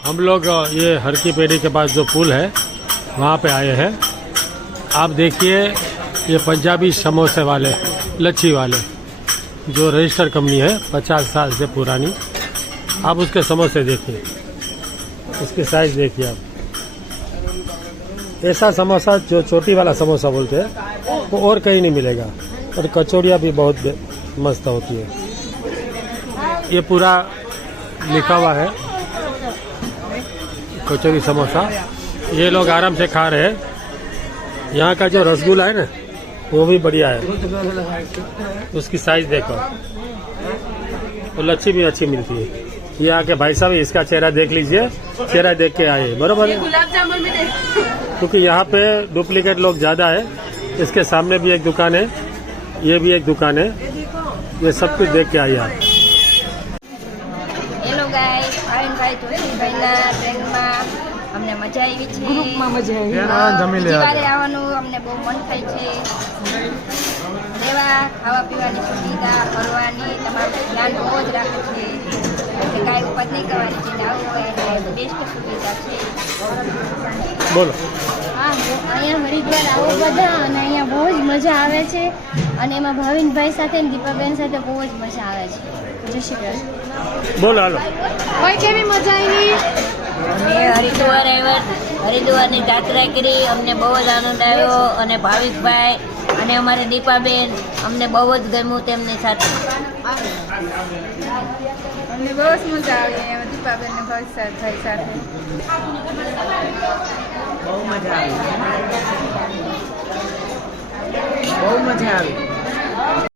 हम लोग ये हर की पेड़ी के पास जो पुल है वहाँ पे आए हैं। आप देखिए ये पंजाबी समोसे वाले, लच्छी वाले, जो रजिस्टर कंपनी है 50 साल से पुरानी। आप उसके समोसे देखिए, उसकी साइज देखिए आप। ऐसा समोसा जो चोटी वाला समोसा बोलते हैं वो और कहीं नहीं मिलेगा। और कचौड़ियाँ भी बहुत मस्त होती है। ये पूरा लिखा हुआ है कचौरी समोसा। ये लोग आराम से खा रहे हैं। यहाँ का जो रसगुल्ला है ना वो भी बढ़िया है। उसकी साइज देखो। तो लच्छी भी अच्छी मिलती है। ये आके भाई साहब इसका चेहरा देख लीजिए, चेहरा देख के आए, बरोबर है। क्योंकि यहाँ पे डुप्लीकेट लोग ज़्यादा है। इसके सामने भी एक दुकान है, ये भी एक दुकान है। ये सब कुछ देख के आइए आप। હેલો ગાઈસ, ભાઈ જોશીભાઈના ટ્રેનમાં અમને મજા આવી છે. ગ્રુપમાં મજા આવી. બીજી વારે આવવાનું અમને બહુ મન થાય છે. એવા ખાવા પીવાની સુવિધા, ફરવાની તમારું ધ્યાન બહુ જ રાખે છે. એટલે કાંઈ ઉપજ નહીં કરવાની છે. આવું હોય એટલે બેસ્ટ સુવિધા છે. બોલો. હા, અહીંયા હરિદ્વાર આવો બધા અને અહીંયા બહુ જ મજા આવે છે. અને એમાં ભાવિનભાઈ સાથે અને દીપાબેન સાથે બહુ જ મજા આવે છે. જય શ્રી કૃષ્ણ. બોલો હાલો. ભાઈ કેવી મજા આવી? અમે હરિદ્વાર આવ્યા, હરિદ્વારની જાત્રા કરી, અમને બહુ જ આનંદ આવ્યો. અને ભાવિકભાઈ અને અમારે દીપાબેન અમને બહુ જ ગમ્યું તેમની સાથે. અમને બહુ જ મજા આવી દીપાબેન ને ભાઈ સાથે. બહુ મજા આવી. બહુ મજા આવી.